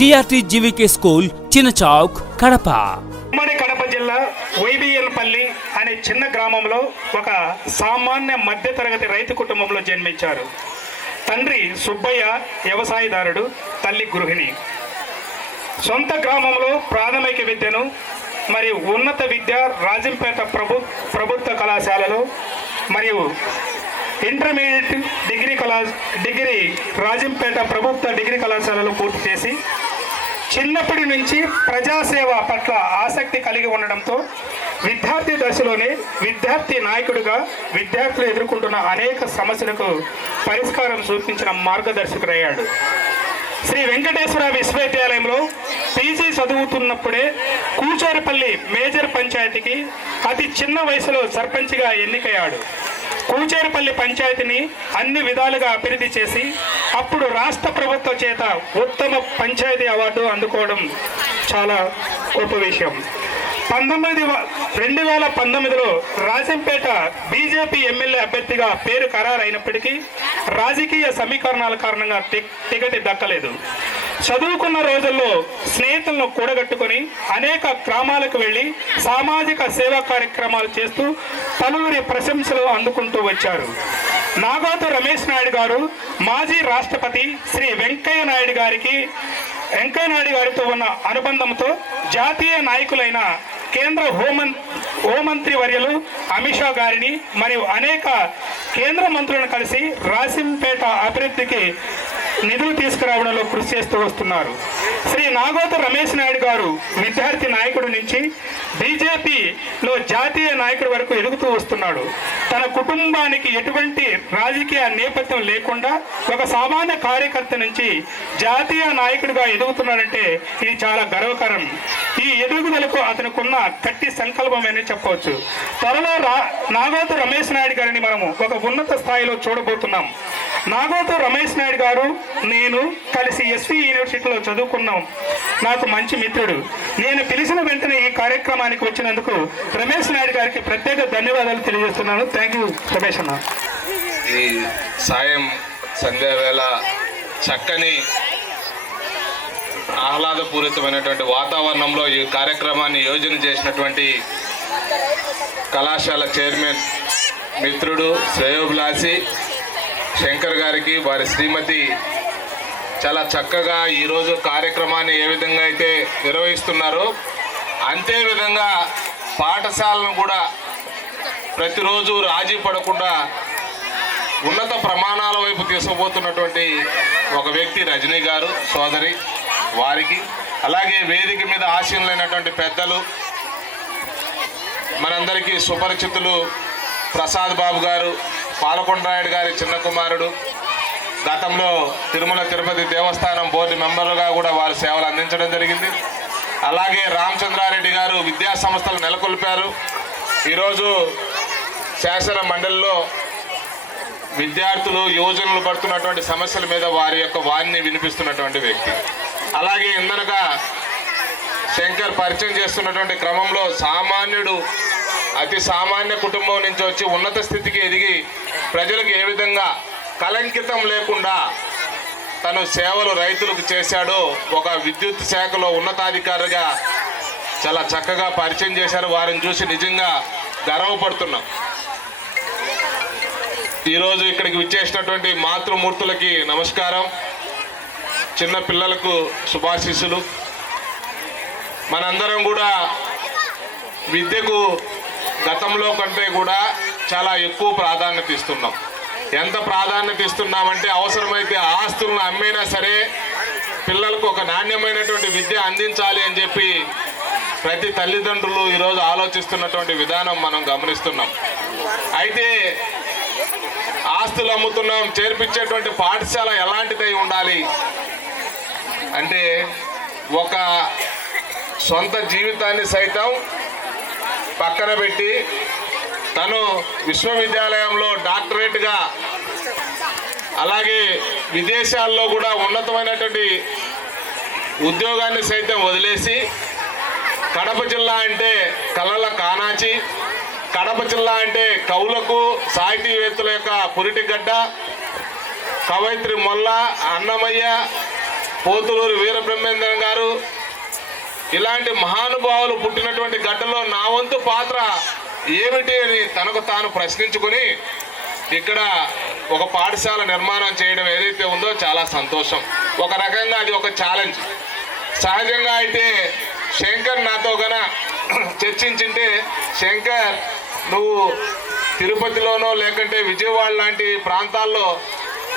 GRT GVK school, Chinnachowk, Kadapa. ఉమ్మడి కడప జిల్లా వైబిఎల్పల్లి అనే చిన్న గ్రామంలో ఒక సామాన్య మధ్యతరగతి రైతు కుటుంబంలో జన్మించారు. తండ్రి సుబ్బయ్య వ్యవసాయదారుడు, తల్లి గృహిణి. సొంత గ్రామంలో ప్రాథమిక విద్యను మరియు ఉన్నత విద్య రాజంపేట ప్రభుత్వ కళాశాలలో మరియు ఇంటర్మీడియట్ డిగ్రీ రాజంపేట ప్రభుత్వ డిగ్రీ కళాశాలలో పూర్తి చేసి చిన్నప్పటి నుంచి ప్రజాసేవ పట్ల ఆసక్తి కలిగి ఉండడంతో విద్యార్థి దశలోనే విద్యార్థి నాయకుడిగా విద్యార్థులు ఎదుర్కొంటున్న అనేక సమస్యలకు పరిష్కారం చూపించిన మార్గదర్శకుడయ్యాడు. శ్రీ వెంకటేశ్వర విశ్వవిద్యాలయంలో పీజీ చదువుతున్నప్పుడే కూచేరుపల్లి మేజర్ పంచాయతీకి అతి చిన్న వయసులో సర్పంచ్గా ఎన్నికయ్యాడు. కూచేరుపల్లి పంచాయతీని అన్ని విధాలుగా అభివృద్ధి చేసి అప్పుడు రాష్ట్ర ప్రభుత్వం చేత ఉత్తమ పంచాయతీ అవార్డు అందుకోవడం చాలా గొప్ప విషయం. 2019లో రాజంపేట బీజేపీ ఎమ్మెల్యే అభ్యర్థిగా పేరు ఖరారైనప్పటికీ రాజకీయ సమీకరణాల కారణంగా టికెట్ దక్కలేదు. చదువుకున్న రోజుల్లో స్నేహితులను కూడగట్టుకొని అనేక గ్రామాలకు వెళ్ళి సామాజిక సేవా కార్యక్రమాలు చేస్తూ పలువురి ప్రశంసలు అందుకుంటూ వచ్చారు. నాగోతు రమేష్ నాయుడు గారు మాజీ రాష్ట్రపతి శ్రీ వెంకయ్య నాయుడు గారితో ఉన్న అనుబంధంతో జాతీయ నాయకులైన కేంద్ర హోంమంత్రి వర్యులు అమిత్ షా గారిని మరియు అనేక కేంద్ర మంత్రులను కలిసి రాజంపేట అభివృద్ధికి నిధులు తీసుకురావడంలో కృషి చేస్తూ వస్తున్నారు. శ్రీ నాగోతు రమేష్ నాయుడు గారు విద్యార్థి నాయకుడి నుంచి బీజేపీలో జాతీయ నాయకుడి వరకు ఎదుగుతూ వస్తున్నాడు. తన కుటుంబానికి ఎటువంటి రాజకీయ నేపథ్యం లేకుండా ఒక సామాన్య కార్యకర్త నుంచి జాతీయ నాయకుడిగా ఎదుగుతున్నాడంటే ఇది చాలా గర్వకారం. ఈ ఎదుగుదలకు అతనికున్న గట్టి సంకల్పమని చెప్పవచ్చు. త్వరలో నాగోతు రమేష్ నాయుడు గారిని మనము ఒక ఉన్నత స్థాయిలో చూడబోతున్నాం. నాగోతు రమేష్ నాయుడు గారు నేను కలిసి ఎస్వి యూనివర్సిటీలో చదువుకున్నాం. నాకు మంచి మిత్రుడు. నేను పిలిచిన వెంటనే ఈ కార్యక్రమానికి వచ్చినందుకు రమేష్ నాయుడు గారికి ప్రత్యేక ధన్యవాదాలు తెలియజేస్తున్నాను. థ్యాంక్ యూ రమేష్ అన్న. ఈ సాయం సంధ్యావేళ చక్కని ఆహ్లాదపూరితమైనటువంటి వాతావరణంలో ఈ కార్యక్రమాన్ని యోజన చేసినటువంటి కళాశాల చైర్మన్ మిత్రుడు శ్రేయోభిలాషి శంకర్ గారికి, వారి శ్రీమతి చాలా చక్కగా ఈరోజు కార్యక్రమాన్ని ఏ విధంగా అయితే నిర్వహిస్తున్నారో అంతే విధంగా పాఠశాలను కూడా ప్రతిరోజు రాజీ పడకుండా ఉన్నత ప్రమాణాల వైపు తీసుకుపోతున్నటువంటి ఒక వ్యక్తి రజనీ గారు సోదరి, వారికి అలాగే వేదిక మీద ఆశీనులైనటువంటి పెద్దలు మనందరికీ సుపరిచితులు ప్రసాద్ బాబు గారు, పాలకొండరాయుడు గారి చిన్న కుమారుడు, గతంలో తిరుమల తిరుపతి దేవస్థానం బోర్డు మెంబర్లుగా కూడా వారు సేవలు అందించడం జరిగింది. అలాగే రామచంద్రారెడ్డి గారు విద్యా సంస్థలు నెలకొల్పారు. ఈరోజు శాసన మండలిలో విద్యార్థులు యువజనులు పడుతున్నటువంటి సమస్యల మీద వారి యొక్క వాణిని వినిపిస్తున్నటువంటి వ్యక్తి. అలాగే ఇందనక శంకర్ పరిచయం చేస్తున్నటువంటి క్రమంలో సామాన్యుడు అతి సామాన్య కుటుంబం నుంచి వచ్చి ఉన్నత స్థితికి ఎదిగి ప్రజలకు ఏ విధంగా కలంకితం లేకుండా తను సేవలు రైతులకు చేశాడో ఒక విద్యుత్ శాఖలో ఉన్నతాధికారిగా చాలా చక్కగా పరిచయం చేశారు. వారిని చూసి నిజంగా గర్వపడుతున్నాం. ఈరోజు ఇక్కడికి విచ్చేసినటువంటి మాతృమూర్తులకి నమస్కారం, చిన్న పిల్లలకు శుభాశీస్సులు. మనందరం కూడా విద్యకు గతంలో కంటే కూడా చాలా ఎక్కువ ప్రాధాన్యత ఇస్తున్నాం. ఎంత ప్రాధాన్యత ఇస్తున్నామంటే అవసరమైతే ఆస్తులను అమ్మైనా సరే పిల్లలకు ఒక నాణ్యమైనటువంటి విద్య అందించాలి అని చెప్పి ప్రతి తల్లిదండ్రులు ఈరోజు ఆలోచిస్తున్నటువంటి విధానం మనం గమనిస్తున్నాం. అయితే ఆస్తులు అమ్ముతున్నాం, చేర్పించేటువంటి పాఠశాల ఎలాంటిదై ఉండాలి అంటే ఒక సొంత జీవితాన్ని సైతం పక్కన పెట్టి తను విశ్వవిద్యాలయంలో డాక్టరేట్గా అలాగే విదేశాల్లో కూడా ఉన్నతమైనటువంటి ఉద్యోగాన్ని సైతం వదిలేసి కడప జిల్లా అంటే కళల కానాచి, కడప జిల్లా అంటే కవులకు సాహితీవేత్తల యొక్క పురిటిగడ్డ, కవయిత్రి మొల్ల, అన్నమయ్య, పోతులూరు వీరబ్రహ్మేంద్రన్ గారు, ఇలాంటి మహానుభావులు పుట్టినటువంటి గడ్డలో నా వంతు పాత్ర ఏమిటి అని తనకు తాను ప్రశ్నించుకుని ఇక్కడ ఒక పాఠశాల నిర్మాణం చేయడం ఏదైతే ఉందో చాలా సంతోషం. ఒక రకంగా అది ఒక ఛాలెంజ్. సహజంగా అయితే శంకర్ నాతో గన చర్చించింటే, శంకర్ నువ్వు తిరుపతిలోనో లేకంటే విజయవాడ లాంటి ప్రాంతాల్లో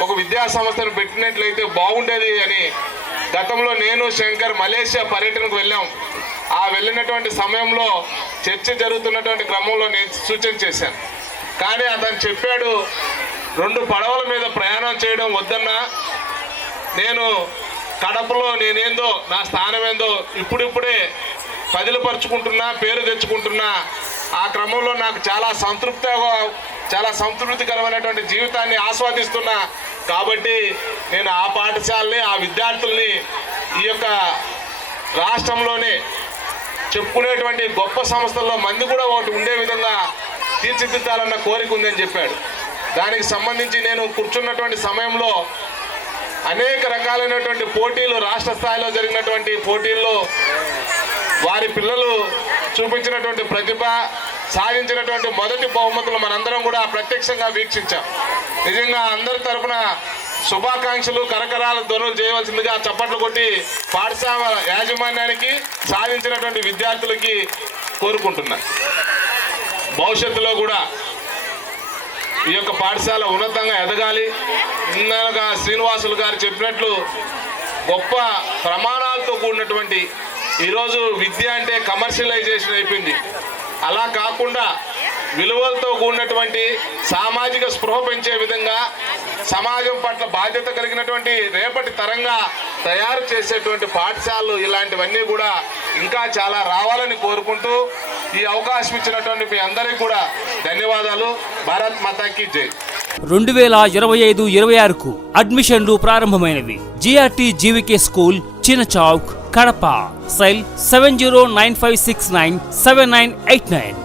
ఒక విద్యా సంస్థను పెట్టినట్లయితే బాగుండేది అని గతంలో నేను శంకర్ మలేషియా పర్యటనకు వెళ్ళాం. ఆ వెళ్ళినటువంటి సమయంలో చర్చ జరుగుతున్నటువంటి క్రమంలో నేను సూచన చేశాను. కానీ అతను చెప్పాడు, 2 పడవల మీద ప్రయాణం చేయడం వద్దన్నా, నేను కడపలో నేనేందో నా స్థానం ఏందో ఇప్పుడిప్పుడే పదిలపరుచుకుంటున్నా, పేరు తెచ్చుకుంటున్నా. ఆ క్రమంలో నాకు చాలా సంతృప్తికరమైనటువంటి జీవితాన్ని ఆస్వాదిస్తున్నా. కాబట్టి నేను ఆ పాఠశాలని, ఆ విద్యార్థుల్ని ఈ యొక్క రాష్ట్రంలోనే చెప్పుకునేటువంటి గొప్ప సంస్థల్లో మంది కూడా ఒకటి ఉండే విధంగా తీర్చిదిద్దాలన్న కోరిక ఉందని చెప్పాడు. దానికి సంబంధించి నేను కూర్చున్నటువంటి సమయంలో అనేక రకాలైనటువంటి పోటీలు, రాష్ట్ర స్థాయిలో జరిగినటువంటి పోటీల్లో వారి పిల్లలు చూపించినటువంటి ప్రతిభ, సాధించినటువంటి మొదటి బహుమతులు మనందరం కూడా ప్రత్యక్షంగా వీక్షించాం. నిజంగా అందరి తరఫున శుభాకాంక్షలు, కరకరాల ధ్వనులు చేయవలసిందిగా చప్పట్లు కొట్టి పాఠశాల యాజమాన్యానికి, సాధించినటువంటి విద్యార్థులకి కోరుకుంటున్నా. భవిష్యత్తులో కూడా ఈ యొక్క పాఠశాల ఉన్నతంగా ఎదగాలి. ఇందాక శ్రీనివాసులు గారు చెప్పినట్లు గొప్ప ప్రమాణాలతో కూడినటువంటి, ఈరోజు విద్య అంటే కమర్షియలైజేషన్ అయిపోయింది. అలా కాకుండా విలువలతో కూడినటువంటి, సామాజిక స్పృహ పెంచే విధంగా, సమాజం పట్ల బాధ్యత కలిగినటువంటి రేపటి తరంగా తయారు చేసేటువంటి పాఠశాలలు ఇలాంటివన్నీ కూడా ఇంకా చాలా రావాలని కోరుకుంటూ ఈ అవకాశం ఇచ్చినటువంటి మీ అందరికీ కూడా ధన్యవాదాలు. భారత్ మాతాకి జై. 2025-26కు అడ్మిషన్లు ప్రారంభమైనవి. జిఆర్టీ జీవికే స్కూల్, చిన్న చౌక్, కడప. సెల్ 7095697989.